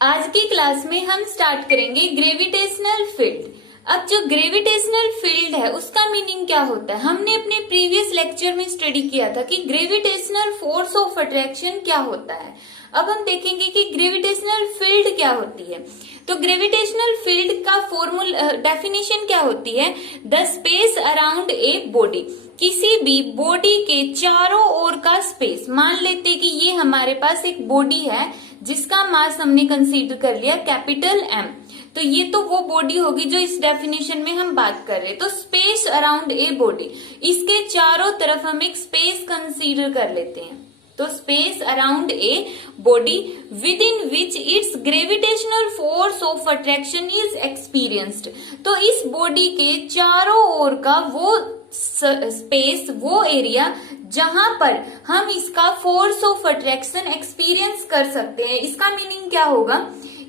आज की क्लास में हम स्टार्ट करेंगे ग्रेविटेशनल फील्ड। अब जो ग्रेविटेशनल फील्ड है उसका मीनिंग क्या होता है, हमने अपने प्रीवियस लेक्चर में स्टडी किया था कि ग्रेविटेशनल फोर्स ऑफ अट्रैक्शन क्या होता है। अब हम देखेंगे कि ग्रेविटेशनल फील्ड क्या होती है। तो ग्रेविटेशनल फील्ड का फॉर्मूला डेफिनेशन क्या होती है, the space around a body, किसी भी बॉडी के चारों ओर का स्पेस। मान लेते कि ये हमारे पास एक बॉडी है जिसका मास हमने कंसीडर कर लिया कैपिटल एम, तो ये तो वो बॉडी होगी जो इस डेफिनेशन में हम बात कर रहे हैं। तो स्पेस अराउंड ए बॉडी, इसके चारों तरफ हम एक स्पेस कंसीडर कर लेते हैं। तो space around a body with in which it's gravitational force of attraction is experienced. तो इस बॉडी के चारों ओर का वो स्पेस, वो एरिया जहां पर हम इसका फोर्स ऑफ अट्रैक्शन एक्सपीरियंस कर सकते हैं। इसका मीनिंग क्या होगा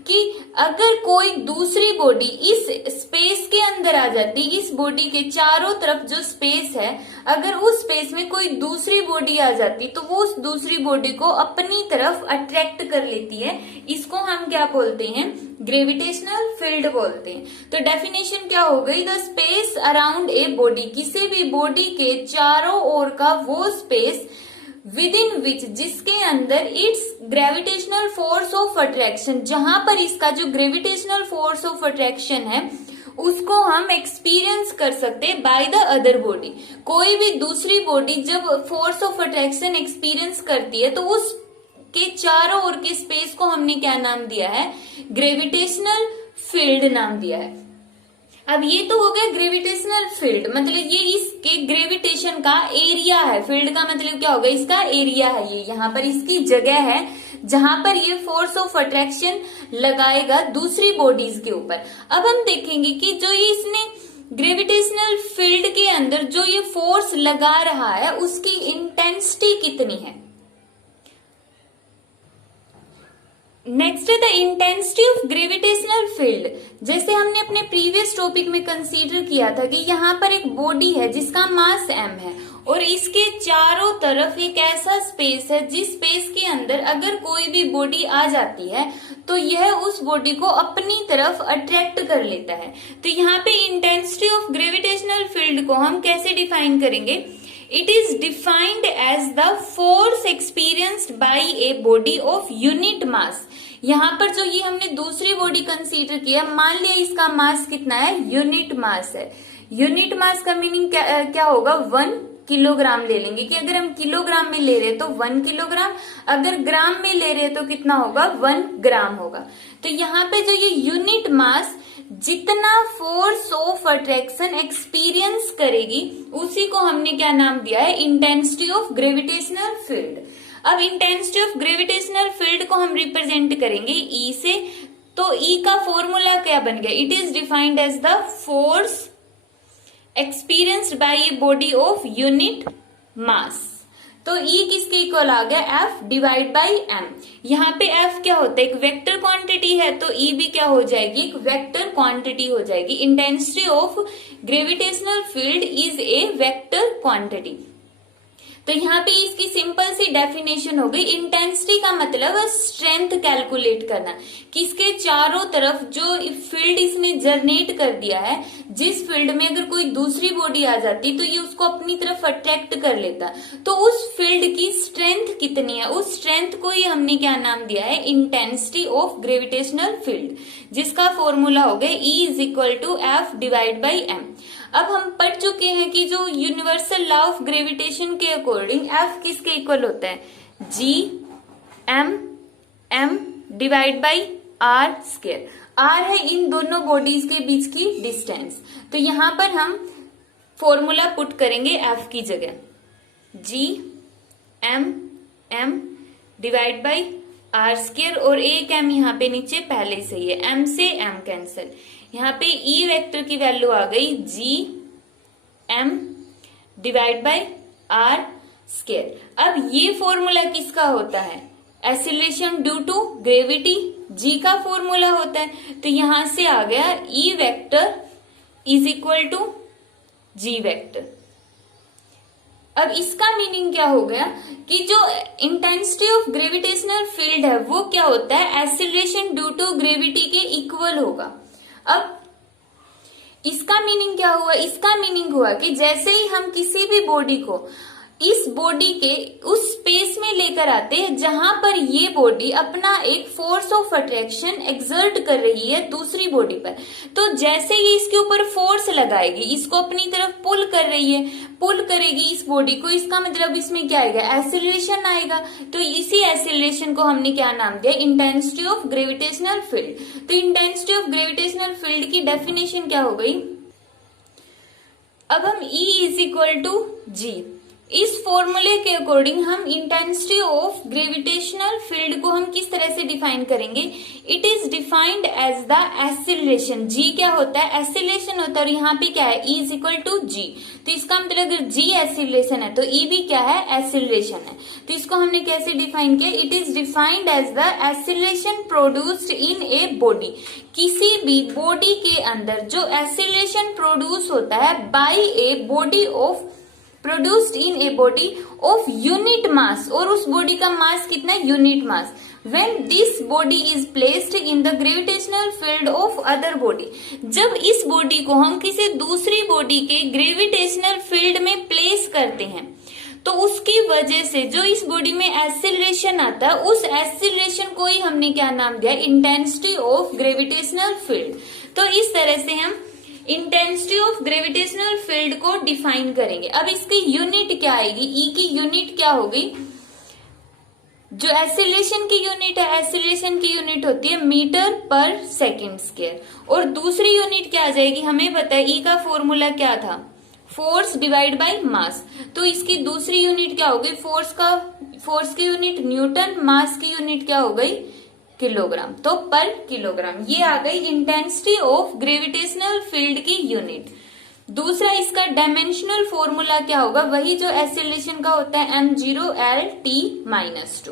कि अगर कोई दूसरी बॉडी इस स्पेस के अंदर आ जाती, इस बॉडी के चारों तरफ जो स्पेस है, अगर उस स्पेस में कोई दूसरी बॉडी आ जाती तो वो उस दूसरी बॉडी को अपनी तरफ अट्रैक्ट कर लेती है। इसको हम क्या बोलते हैं, ग्रेविटेशनल फील्ड बोलते हैं। तो डेफिनेशन क्या हो गई, the space around a body, किसी भी बॉडी के चारों ओर का वो स्पेस विद इन विच, जिसके अंदर it's gravitational force of attraction, जहां पर इसका जो ग्रेविटेशनल फोर्स ऑफ अट्रैक्शन है उसको हम एक्सपीरियंस कर सकते हैं बाय द अदर बॉडी। कोई भी दूसरी बॉडी जब फोर्स ऑफ अट्रैक्शन एक्सपीरियंस करती है तो उस के चारों ओर के स्पेस को हमने क्या नाम दिया है, ग्रेविटेशनल फील्ड नाम दिया है। अब ये तो हो गया ग्रेविटेशनल फील्ड, मतलब ये इसके ग्रेविटेशन का एरिया है। फील्ड का मतलब क्या होगा, इसका एरिया है, ये यहाँ पर इसकी जगह है जहां पर ये फोर्स ऑफ अट्रैक्शन लगाएगा दूसरी बॉडीज के ऊपर। अब हम देखेंगे कि जो ये इसने ग्रेविटेशनल फील्ड के अंदर जो ये फोर्स लगा रहा है उसकी इंटेंसिटी कितनी है। नेक्स्ट है the intensity of gravitational field. जैसे हमने अपने प्रीवियस टॉपिक में कंसीडर किया था कि यहाँ पर एक बॉडी है जिसका मास m है और इसके चारों तरफ एक ऐसा स्पेस है जिस स्पेस के अंदर अगर कोई भी बॉडी आ जाती है तो यह उस बॉडी को अपनी तरफ अट्रैक्ट कर लेता है। तो यहाँ पे इंटेंसिटी ऑफ ग्रेविटेशनल फील्ड को हम कैसे डिफाइन करेंगे, it is defined as the force experienced by a body of unit mass. यहाँ पर जो ये हमने दूसरी बॉडी कंसीडर किया, मान लिया इसका मास कितना है, यूनिट मास है। यूनिट मास का मीनिंग क्या होगा, 1 किलोग्राम ले लेंगे कि अगर हम किलोग्राम में ले रहे हैं तो 1 किलोग्राम, अगर ग्राम में ले रहे हैं तो कितना होगा, 1 ग्राम होगा। तो यहाँ पे जो ये यूनिट मास जितना फोर्स ऑफ अट्रैक्शन एक्सपीरियंस करेगी उसी को हमने क्या नाम दिया है, इंटेंसिटी ऑफ ग्रेविटेशनल फील्ड। अब इंटेंसिटी ऑफ ग्रेविटेशनल फील्ड को हम रिप्रेजेंट करेंगे ई से। तो ई का फॉर्मूला क्या बन गया, it is defined as the force experienced by a body of unit mass. तो E किसके इक्वल आ गया, F डिवाइड बाई M। यहाँ पे F क्या होता है, एक वेक्टर क्वांटिटी है, तो E भी क्या हो जाएगी, एक वेक्टर क्वांटिटी हो जाएगी। Intensity of gravitational field is a vector quantity. तो यहाँ पे इसकी सिंपल सी डेफिनेशन हो गई, इंटेंसिटी का मतलब है स्ट्रेंथ कैलकुलेट करना, किसके चारों तरफ जो फील्ड इसने जनरेट कर दिया है, जिस फील्ड में अगर कोई दूसरी बॉडी आ जाती तो ये उसको अपनी तरफ अट्रैक्ट कर लेता, तो उस फील्ड की स्ट्रेंथ कितनी है, उस स्ट्रेंथ को ही हमने क्या नाम दिया है, इंटेंसिटी ऑफ ग्रेविटेशनल फील्ड, जिसका फॉर्मूला हो गया E is equal to F divide by M। अब हम पढ़ चुके हैं कि जो यूनिवर्सल लॉ ऑफ ग्रेविटेशन के अकॉर्डिंग F किसके इक्वल होता है, G M divide by R square. R है इन दोनों बॉडीज के बीच की डिस्टेंस। तो यहां पर हम फॉर्मूला पुट करेंगे F की जगह, G M divide by R square, और एक M यहाँ पे नीचे पहले से ही है, M से M कैंसिल। यहाँ पे E वेक्टर की वैल्यू आ गई G M divide by R square. अब ये फॉर्मूला किसका होता है, acceleration due to gravity, G का फॉर्मूला होता है। तो यहां से आ गया E vector is equal to G vector. अब इसका मीनिंग क्या हो गया कि जो इंटेंसिटी ऑफ ग्रेविटेशनल फील्ड है वो क्या होता है, एक्सीलरेशन ड्यू टू ग्रेविटी के इक्वल होगा। अब इसका मीनिंग क्या हुआ, इसका मीनिंग हुआ कि जैसे ही हम किसी भी बॉडी को इस बॉडी के उस स्पेस में लेकर आते हैं जहां पर ये बॉडी अपना एक फोर्स ऑफ अट्रैक्शन एक्सर्ट कर रही है दूसरी बॉडी पर, तो जैसे ये इसके ऊपर फोर्स लगाएगी, इसको अपनी तरफ पुल कर रही है, पुल करेगी इस बॉडी को, इसका मतलब इसमें क्या आएगा, एक्सीलरेशन आएगा। तो इसी एक्सीलरेशन को हमने क्या नाम दिया, इंटेंसिटी ऑफ ग्रेविटेशनल फील्ड। तो इंटेंसिटी ऑफ ग्रेविटेशनल फील्ड की डेफिनेशन क्या हो गई, अब हम E इज इक्वल टू जी, इस फॉर्मूले के अकॉर्डिंग हम इंटेंसिटी ऑफ ग्रेविटेशनल फील्ड को हम किस तरह से डिफाइन करेंगे, it is defined as the acceleration. G क्या होता है, एक्सीलरेशन होता है, और यहाँ पे क्या है, E इज इक्वल टू जी। तो इसका मतलब अगर जी एक्सीलरेशन है तो E भी क्या है, एक्सीलरेशन है। तो इसको हमने कैसे डिफाइन किया, it is defined as the acceleration produced in a body. किसी भी बॉडी के अंदर जो एक्सीलरेशन प्रोड्यूस होता है by a body of, produced in a body of unit mass, और उस बॉडी का मास कितना है, unit mass. When this body is placed in the gravitational field of other body, जब इस बॉडी को हम किसी दूसरी बॉडी के ग्रेविटेशनल फील्ड में प्लेस करते हैं तो उसकी वजह से जो इस बॉडी में एक्सीलरेशन आता है, उस एक्सीलरेशन को ही हमने क्या नाम दिया, इंटेंसिटी ऑफ ग्रेविटेशनल फील्ड। तो इस तरह से हम इंटेंसिटी ऑफ ग्रेविटेशनल फील्ड को डिफाइन करेंगे। अब इसकी यूनिट क्या आएगी, ई की यूनिट क्या होगी, जो एक्सीलरेशन की यूनिट है, एक्सीलरेशन की यूनिट होती है मीटर पर सेकंड स्क्वायर, और दूसरी यूनिट क्या आ जाएगी, हमें पता है ई का फॉर्मूला क्या था, फोर्स डिवाइड बाय मास। तो इसकी दूसरी यूनिट क्या हो गई, फोर्स की यूनिट न्यूटन, मास की यूनिट क्या हो गई, किलोग्राम। तो पर किलोग्राम, ये आ गई इंटेंसिटी ऑफ ग्रेविटेशनल फील्ड की यूनिट। दूसरा इसका डायमेंशनल फॉर्मूला क्या होगा, वही जो एक्सीलरेशन का होता है m0L_t-2।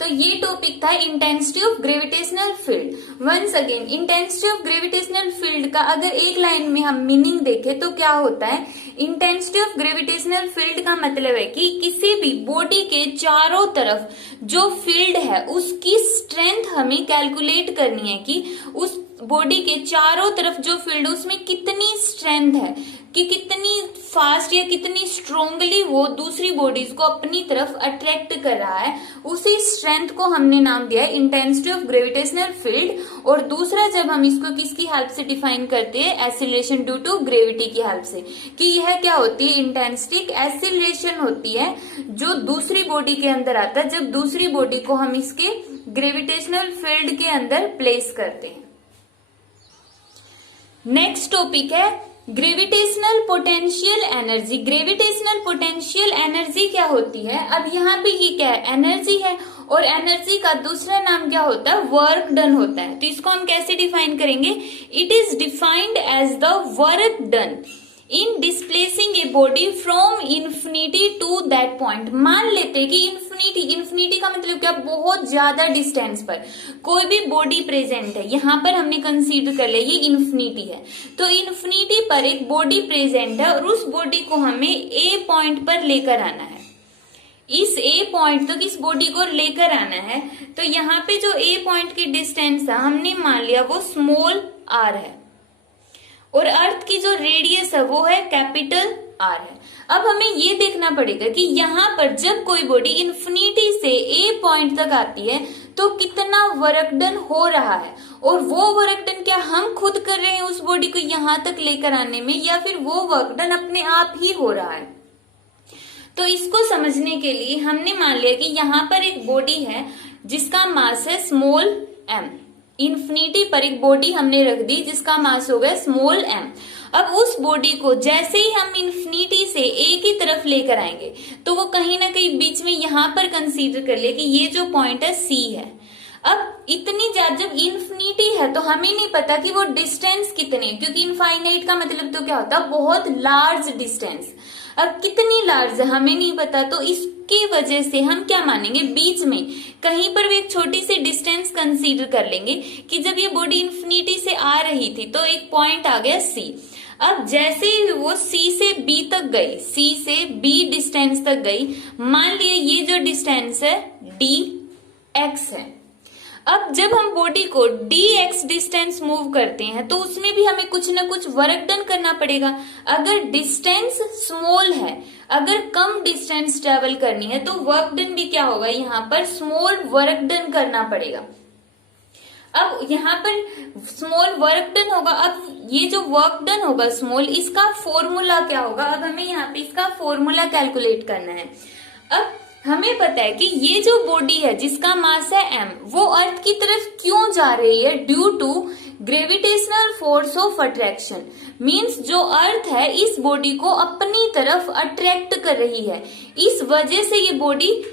तो ये टॉपिक था intensity of gravitational field. Once again intensity of gravitational field का अगर एक लाइन में हम मीनिंग देखें तो क्या होता है, इंटेंसिटी ऑफ ग्रेविटेशनल फील्ड का मतलब है कि किसी भी बॉडी के चारों तरफ जो फील्ड है उसकी स्ट्रेंथ हमें कैलकुलेट करनी है कि उस बॉडी के चारों तरफ जो फील्ड उसमें कितनी स्ट्रेंथ है, कि कितनी फास्ट या कितनी स्ट्रोंगली वो दूसरी बॉडीज को अपनी तरफ अट्रैक्ट कर रहा है, उसी स्ट्रेंथ को हमने नाम दिया है इंटेंसिटी ऑफ ग्रेविटेशनल फील्ड। और दूसरा जब हम इसको किसकी हेल्प से डिफाइन करते हैं, एक्सीलरेशन ड्यू टू ग्रेविटी की हेल्प से, कि यह क्या होती है, इंटेंसिटी एक्सीलरेशन होती है जो दूसरी बॉडी के अंदर आता है जब दूसरी बॉडी को हम इसके ग्रेविटेशनल फील्ड के अंदर प्लेस करते हैं। नेक्स्ट टॉपिक है gravitational potential energy. Gravitational potential energy क्या होती है, अब यहाँ पे ये क्या है, एनर्जी है, और एनर्जी का दूसरा नाम क्या होता है, वर्क डन होता है। तो इसको हम कैसे डिफाइन करेंगे, it is defined as the work done in displacing a body from infinity to that point. मान लेते हैं कि इन्फिनिटी का मतलब क्या, बहुत ज्यादा डिस्टेंस पर कोई भी बॉडी प्रेजेंट है, यहाँ पर हमने कंसीडर कर लिया ये इन्फिनिटी है, तो इन्फिनिटी पर एक बॉडी प्रेजेंट है और उस बॉडी को हमें ए पॉइंट पर लेकर आना है, इस ए पॉइंट तक इस बॉडी को लेकर आना है। तो यहाँ पे जो ए पॉइंट की डिस्टेंस है हमने मान लिया वो स्मॉल आर है, और अर्थ की जो रेडियस है वो है कैपिटल आर है। अब हमें ये देखना पड़ेगा कि यहाँ पर जब कोई बॉडी इन्फिनिटी से ए पॉइंट तक आती है तो कितना वर्क डन हो रहा है, और वो वर्क डन क्या हम खुद कर रहे हैं उस बॉडी को यहाँ तक लेकर आने में, या फिर वो वर्क डन अपने आप ही हो रहा है। तो इसको समझने के लिए हमने मान लिया कि यहाँ पर एक बॉडी है जिसका मास है स्मॉल m, इन्फिनिटी पर एक बॉडी हमने रख दी जिसका मास हो गया स्मॉल m। अब उस बॉडी को जैसे ही हम इन्फिनिटी से a की तरफ लेकर आएंगे तो वो कहीं ना कहीं बीच में यहाँ पर कंसीडर कर ले कि ये जो पॉइंट है c है। अब इतनी ज्यादा जब इन्फिनिटी है तो हमें नहीं पता कि वो डिस्टेंस कितनी, क्योंकि इनफाइनाइट का मतलब तो क्या होता है, बहुत लार्ज डिस्टेंस। अब कितनी लार्ज है हमें नहीं पता, तो इसकी वजह से हम क्या मानेंगे, बीच में कहीं पर भी एक छोटी सी डिस्टेंस कंसीडर कर लेंगे कि जब ये बॉडी इन्फिनिटी से आ रही थी तो एक पॉइंट आ गया सी। अब जैसे ही वो सी से बी तक गई, सी से बी डिस्टेंस तक गई, मान लिया ये जो डिस्टेंस है डी एक्स है। अब जब हम बॉडी को डी एक्स डिस्टेंस मूव करते हैं तो उसमें भी हमें कुछ ना कुछ वर्क डन करना पड़ेगा। अगर डिस्टेंस स्मॉल है, अगर कम डिस्टेंस ट्रेवल करनी है तो वर्क डन भी क्या होगा, यहाँ पर स्मॉल वर्क डन करना पड़ेगा। अब यहाँ पर स्मॉल वर्क डन होगा। अब ये जो वर्क डन होगा स्मॉल, इसका फॉर्मूला क्या होगा, अब हमें यहाँ पे इसका फॉर्मूला कैलकुलेट करना है। अब हमें पता है कि ये जो बॉडी है जिसका मास है m, वो अर्थ की तरफ क्यों जा रही है, due to gravitational force of attraction. Means जो अर्थ है इस बॉडी को अपनी तरफ अट्रैक्ट कर रही है, इस वजह से ये बॉडी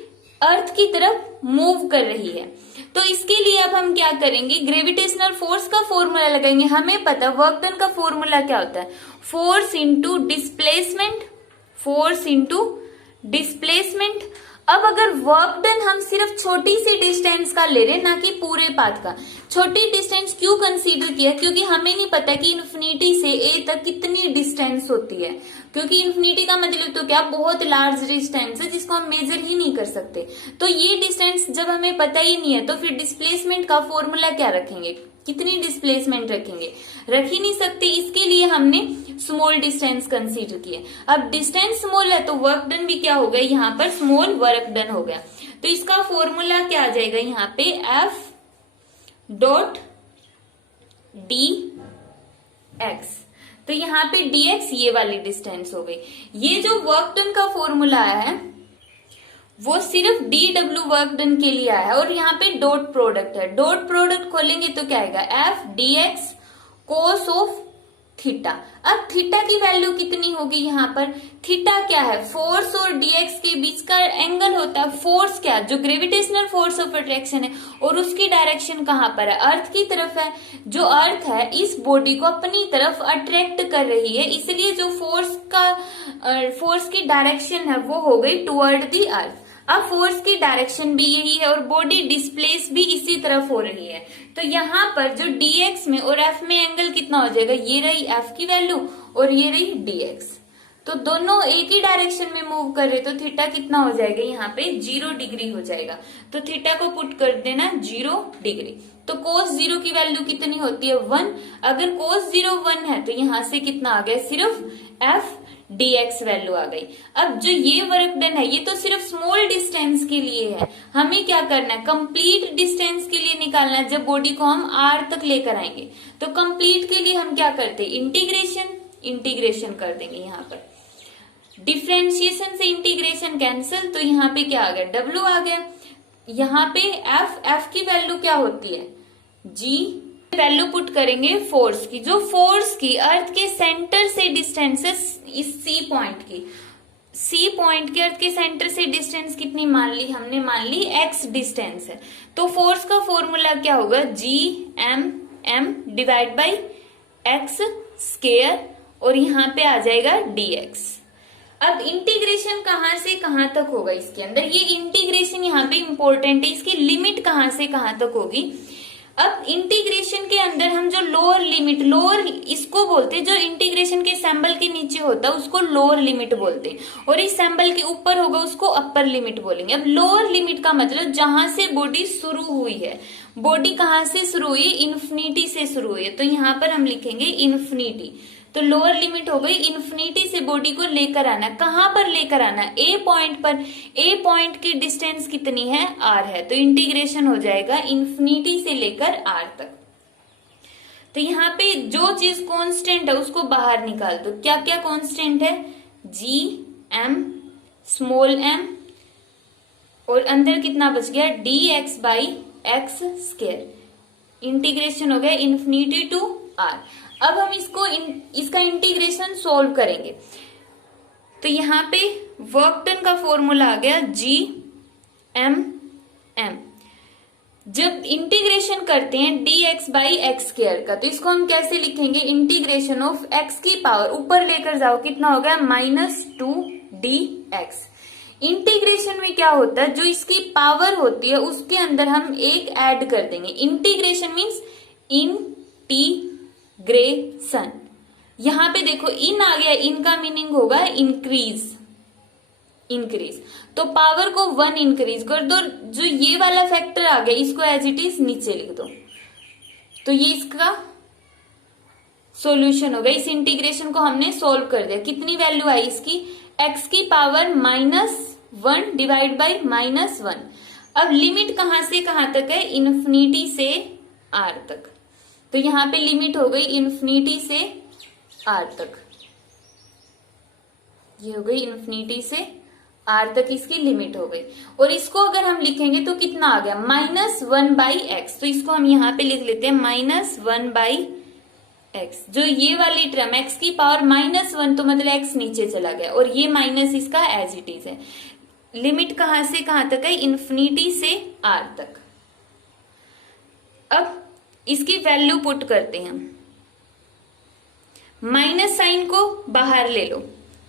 अर्थ की तरफ मूव कर रही है। तो इसके लिए अब हम क्या करेंगे, ग्रेविटेशनल फोर्स का फॉर्मूला लगाएंगे। हमें पता वर्क डन का फॉर्मूला क्या होता है, force into displacement, force into displacement. अब अगर वर्क डन हम सिर्फ छोटी सी डिस्टेंस का ले रहे, ना कि पूरे पाथ का। छोटी डिस्टेंस क्यों कंसीडर किया, क्योंकि हमें नहीं पता कि इन्फिनिटी से ए तक कितनी डिस्टेंस होती है, क्योंकि इन्फिनिटी का मतलब तो क्या, बहुत लार्ज डिस्टेंस है जिसको हम मेजर ही नहीं कर सकते। तो ये डिस्टेंस जब हमें पता ही नहीं है तो फिर डिस्प्लेसमेंट का फॉर्मूला क्या रखेंगे, कितनी डिस्प्लेसमेंट रखेंगे, रख ही नहीं सकते। इसके लिए हमने स्मॉल डिस्टेंस कंसीडर किया। अब डिस्टेंस स्मॉल है तो वर्क डन भी क्या हो गया, यहाँ पर स्मॉल वर्क डन हो गया। तो इसका फॉर्मूला क्या आ जाएगा यहाँ पे, एफ डॉट डी एक्स। तो यहाँ पे डी एक्स ये वाली डिस्टेंस हो गई। ये जो वर्क डन का फॉर्मूला है वो सिर्फ डी डब्ल्यू वर्क डन के लिए आया है, और यहाँ पे डॉट प्रोडक्ट है। डॉट प्रोडक्ट खोलेंगे तो क्या आएगा, F D x cos of theta. अब थीटा की वैल्यू कितनी होगी यहाँ पर, थीटा क्या है, फोर्स और डीएक्स के बीच का एंगल होता है। फोर्स क्या, जो ग्रेविटेशनल फोर्स ऑफ अट्रैक्शन है, और उसकी डायरेक्शन कहाँ पर है, अर्थ की तरफ है। जो अर्थ है इस बॉडी को अपनी तरफ अट्रैक्ट कर रही है, इसलिए जो फोर्स की डायरेक्शन है वो हो गई टुवर्ड दी अर्थ। अब फोर्स की डायरेक्शन भी यही है और बॉडी डिस्प्लेस भी इसी तरफ हो रही है। तो यहाँ पर जो dx में और f में एंगल कितना हो जाएगा, ये रही f की वैल्यू और ये रही dx। तो दोनों एक ही डायरेक्शन में मूव कर रहे, तो थीटा कितना हो जाएगा, यहाँ पे 0 डिग्री हो जाएगा। तो थीटा को पुट कर देना 0 डिग्री। तो cos 0 की वैल्यू कितनी होती है, 1। अगर cos 0 1 है तो यहाँ से कितना आ गया, सिर्फ f dx वैल्यू आ गई। अब जो ये वर्क डन है ये तो सिर्फ स्मॉल डिस्टेंस के लिए है, हमें क्या करना है, कंप्लीट डिस्टेंस के लिए निकालना है। जब बॉडी को हम r तक लेकर आएंगे तो कंप्लीट के लिए हम क्या करते हैं, इंटीग्रेशन कर देंगे। यहाँ पर डिफ्रेंशिएशन से इंटीग्रेशन कैंसिल, तो यहाँ पे क्या आ गया, w आ गया। यहाँ पे f की वैल्यू क्या होती है, g। वैल्यू पुट करेंगे फोर्स की, जो फोर्स की अर्थ के सेंटर से डिस्टेंस है, इस सी पॉइंट के अर्थ के सेंटर से डिस्टेंस कितनी मान ली हमने, मान ली x डिस्टेंस है। तो फोर्स का फॉर्मूला क्या होगा, Gm divide by x square, और यहाँ पे आ जाएगा dx। अब इंटीग्रेशन कहाँ से कहाँ तक होगा इसके अंदर, ये इंटीग्रेशन यहाँ पे इंपॉर्टेंट है, इसकी लिमिट कहाँ से कहाँ तक होगी। अब इंटीग्रेशन के अंदर हम जो लोअर लिमिट, लोअर इसको बोलते हैं, जो इंटीग्रेशन के सिंबल के नीचे होता है उसको लोअर लिमिट बोलते हैं, और इस सिंबल के ऊपर होगा उसको अपर लिमिट बोलेंगे। अब लोअर लिमिट का मतलब जहां से बॉडी शुरू हुई है, बॉडी कहाँ से शुरू हुई, इन्फिनिटी से शुरू हुई है, तो यहाँ पर हम लिखेंगे इन्फिनिटी। तो लोअर लिमिट हो गई इन्फिनिटी से बॉडी को लेकर आना, कहां पर लेकर आना, ए पॉइंट पर। ए पॉइंट की डिस्टेंस कितनी है, r है, तो इंटीग्रेशन हो जाएगा इन्फिनिटी से लेकर r तक। तो यहाँ पे जो चीज कांस्टेंट है उसको बाहर निकाल दो। क्या क्या कांस्टेंट है, g m स्मॉल m, और अंदर कितना बच गया, dx by x square. Integration हो गया इन्फिनिटी टू r। अब हम इसका इंटीग्रेशन सोल्व करेंगे, तो यहाँ पे वर्क डन का फॉर्मूला आ गया Gm m। जब इंटीग्रेशन करते हैं dx बाई एक्स स्क्वायर का, तो इसको हम कैसे लिखेंगे, इंटीग्रेशन ऑफ x की पावर ऊपर लेकर जाओ, कितना हो गया, -2dx। इंटीग्रेशन में क्या होता है, जो इसकी पावर होती है उसके अंदर हम एक ऐड कर देंगे। इंटीग्रेशन मीन्स इंटीग्रेशन, यहाँ पे देखो इन आ गया, इन का मीनिंग होगा इंक्रीज, इंक्रीज। तो पावर को 1 इंक्रीज कर दो, जो ये वाला फैक्टर आ गया इसको एज इट इज नीचे लिख दो, तो ये इसका सॉल्यूशन हो गया। इस इंटीग्रेशन को हमने सोल्व कर दिया। कितनी वैल्यू आई इसकी, x की पावर -1 डिवाइड बाई -1। अब लिमिट कहां से कहां तक है, इन्फिनिटी से r तक। तो यहां पे लिमिट हो गई इन्फिनिटी से r तक, ये हो गई इन्फिनिटी से r तक इसकी लिमिट हो गई। और इसको अगर हम लिखेंगे तो कितना आ गया, -1/x। तो इसको हम यहाँ पे लिख लेते हैं -1/x। जो ये वाली टर्म x की पावर -1, तो मतलब x नीचे चला गया, और ये माइनस इसका एज इट इज है। लिमिट कहां से कहां तक है, इन्फिनिटी से r तक। अब इसकी वैल्यू पुट करते हैं, माइनस साइन को बाहर ले लो,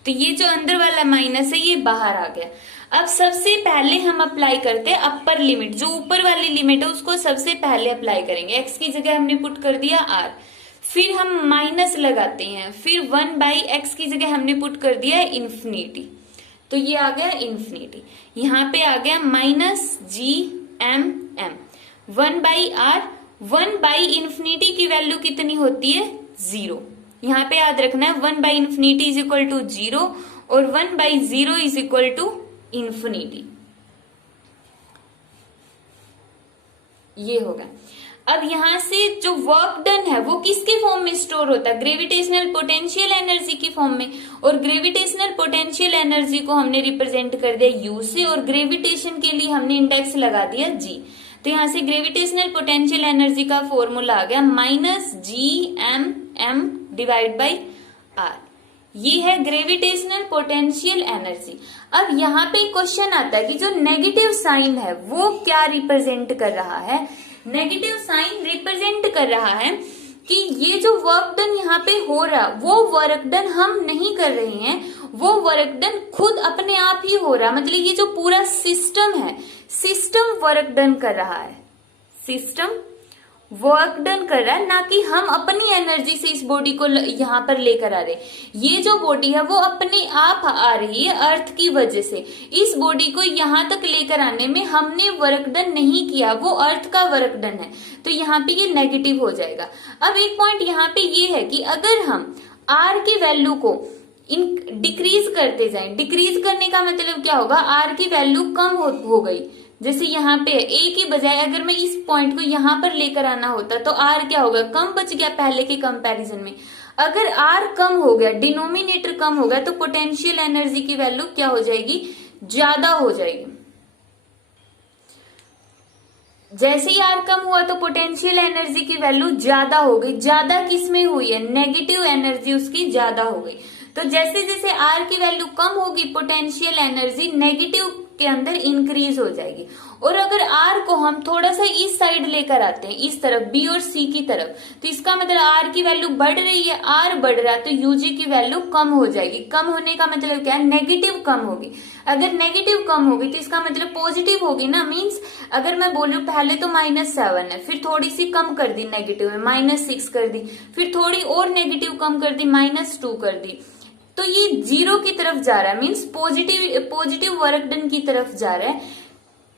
तो ये जो अंदर वाला माइनस है ये बाहर आ गया। अब सबसे पहले हम अप्लाई करते हैं अपर लिमिट, जो ऊपर वाली लिमिट है उसको सबसे पहले अप्लाई करेंगे। x की जगह हमने पुट कर दिया r, फिर हम माइनस लगाते हैं, फिर 1/x की जगह हमने पुट कर दिया इन्फिनिटी, तो ये आ गया इन्फिनिटी। यहाँ पे आ गया -GMM 1/r। 1/इन्फिनिटी की वैल्यू कितनी होती है, 0। यहाँ पे याद रखना है 1/इन्फिनिटी इज इक्वल टू 0 और 1/0 इज इक्वल टू इन्फिनिटी, ये होगा। अब यहां से जो वर्क डन है वो किसके फॉर्म में स्टोर होता है, ग्रेविटेशनल पोटेंशियल एनर्जी की फॉर्म में। और ग्रेविटेशनल पोटेंशियल एनर्जी को हमने रिप्रेजेंट कर दिया U से, और ग्रेविटेशन के लिए हमने इंडेक्स लगा दिया G। तो यहां से ग्रेविटेशनल पोटेंशियल एनर्जी का फॉर्मूला आ गया -GMM डिवाइड बाई R। ये है ग्रेविटेशनल पोटेंशियल एनर्जी। अब यहाँ पे क्वेश्चन आता है कि जो नेगेटिव साइन है वो क्या रिप्रेजेंट कर रहा है। नेगेटिव साइन रिप्रेजेंट कर रहा है कि ये जो वर्क डन यहाँ पे हो रहा, वो वर्क डन हम नहीं कर रहे हैं, वो वर्क डन खुद अपने आप ही हो रहा। मतलब ये जो पूरा सिस्टम है, सिस्टम वर्क डन कर रहा है, सिस्टम वर्क डन कर रहा है, ना कि हम अपनी एनर्जी से इस बॉडी को यहाँ पर लेकर आ रहे। ये जो बॉडी है वो अपने आप आ रही है अर्थ की वजह से। इस बॉडी को यहाँ तक लेकर आने में हमने वर्क डन नहीं किया, वो अर्थ का वर्क डन है, तो यहाँ पे ये नेगेटिव हो जाएगा। अब एक पॉइंट यहाँ पे ये है कि अगर हम आर की वैल्यू को डिक्रीज करते जाएं, डिक्रीज करने का मतलब क्या होगा, आर की वैल्यू कम हो गई। जैसे यहाँ पे ए की बजाय अगर मैं इस पॉइंट को यहाँ पर लेकर आना होता तो आर क्या होगा, कम बच गया पहले के कंपैरिजन में। अगर आर कम हो गया, डिनोमिनेटर कम हो गया, तो पोटेंशियल एनर्जी की वैल्यू क्या हो जाएगी, ज्यादा हो जाएगी। जैसे ही आर कम हुआ तो पोटेंशियल एनर्जी की वैल्यू ज्यादा हो गई। ज्यादा किसमें हुई है, नेगेटिव एनर्जी उसकी ज्यादा हो गई। तो जैसे जैसे आर की वैल्यू कम होगी, पोटेंशियल एनर्जी नेगेटिव के अंदर इंक्रीज हो जाएगी। और अगर आर को हम थोड़ा सा इस साइड लेकर आते हैं, इस तरफ बी और सी की तरफ, तो इसका मतलब आर की वैल्यू बढ़ रही है, आर बढ़ रहा है, तो यूजी की वैल्यू कम हो जाएगी। कम होने का मतलब क्या है, नेगेटिव कम होगी। अगर नेगेटिव कम होगी तो इसका मतलब पॉजिटिव होगी ना। मीन्स अगर मैं बोलूं पहले तो -7 है, फिर थोड़ी सी कम कर दी नेगेटिव में, -6 कर दी, फिर थोड़ी और नेगेटिव कम कर दी, -2 कर दी, तो ये 0 की तरफ जा रहा है। मीन्स पॉजिटिव वर्क डन की तरफ जा रहा है।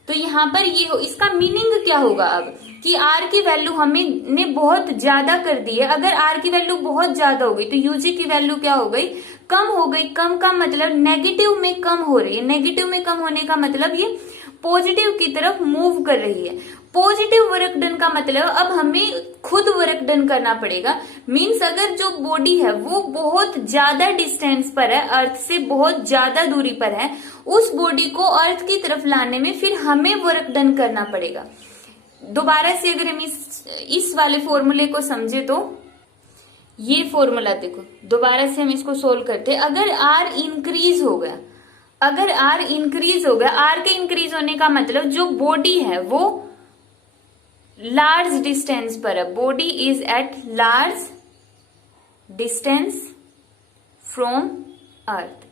तो यहाँ पर ये इसका मीनिंग क्या होगा अब, कि आर की वैल्यू हमने बहुत ज्यादा कर दी है। अगर आर की वैल्यू बहुत ज्यादा हो गई तो यूजी की वैल्यू क्या हो गई, कम हो गई। कम का मतलब नेगेटिव में कम हो रही है। नेगेटिव में कम होने का मतलब ये पॉजिटिव की तरफ मूव कर रही है। पॉजिटिव वर्क डन का मतलब अब हमें खुद वर्क डन करना पड़ेगा। मीन्स अगर जो बॉडी है वो बहुत ज्यादा डिस्टेंस पर है, अर्थ से बहुत ज्यादा दूरी पर है, उस बॉडी को अर्थ की तरफ लाने में फिर हमें वर्क डन करना पड़ेगा। दोबारा से अगर हम इस वाले फॉर्मूले को समझे तो ये फॉर्मूला देखो, दोबारा से हम इसको सोल्व करते हैं। अगर आर इंक्रीज हो गया, अगर आर इंक्रीज हो गया, आर के इंक्रीज होने का मतलब जो बॉडी है वो लार्ज डिस्टेंस पर है। Body is at large distance from earth,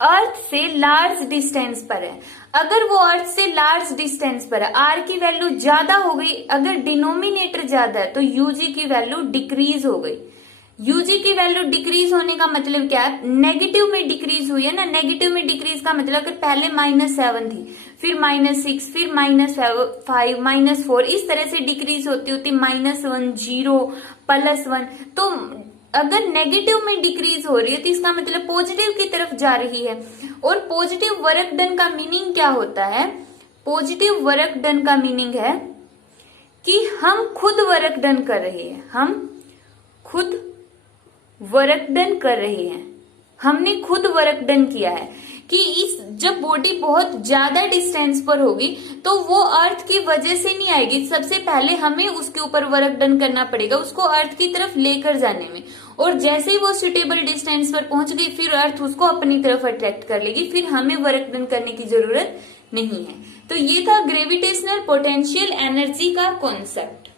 earth से लार्ज डिस्टेंस पर है। अगर वो अर्थ से लार्ज डिस्टेंस पर है, आर की वैल्यू ज्यादा हो गई, अगर डिनोमिनेटर ज्यादा है तो यूजी की वैल्यू डिक्रीज हो गई। यूजी की वैल्यू डिक्रीज होने का मतलब क्या है, नेगेटिव में डिक्रीज हुई है ना, नेगेटिव में डिक्रीज का मतलब अगर पहले -7 थी, फिर -6, फिर -5, -4, इस तरह से डिक्रीज होती होती -1, 0, +1, तो अगर नेगेटिव में डिक्रीज हो रही है तो इसका मतलब पॉजिटिव की तरफ जा रही है। और पॉजिटिव वर्क डन का मीनिंग क्या होता है, पॉजिटिव वर्क डन का मीनिंग है कि हम खुद वर्क डन कर रहे हैं, हम खुद वर्क डन कर रहे हैं, हमने खुद वर्क डन किया है। कि इस जब बॉडी बहुत ज्यादा डिस्टेंस पर होगी तो वो अर्थ की वजह से नहीं आएगी, सबसे पहले हमें उसके ऊपर वर्क डन करना पड़ेगा, उसको अर्थ की तरफ लेकर जाने में। और जैसे ही वो सुटेबल डिस्टेंस पर पहुंच गई फिर अर्थ उसको अपनी तरफ अट्रैक्ट कर लेगी, फिर हमें वर्क डन करने की जरूरत नहीं है। तो ये था ग्रेविटेशनल पोटेंशियल एनर्जी का कॉन्सेप्ट।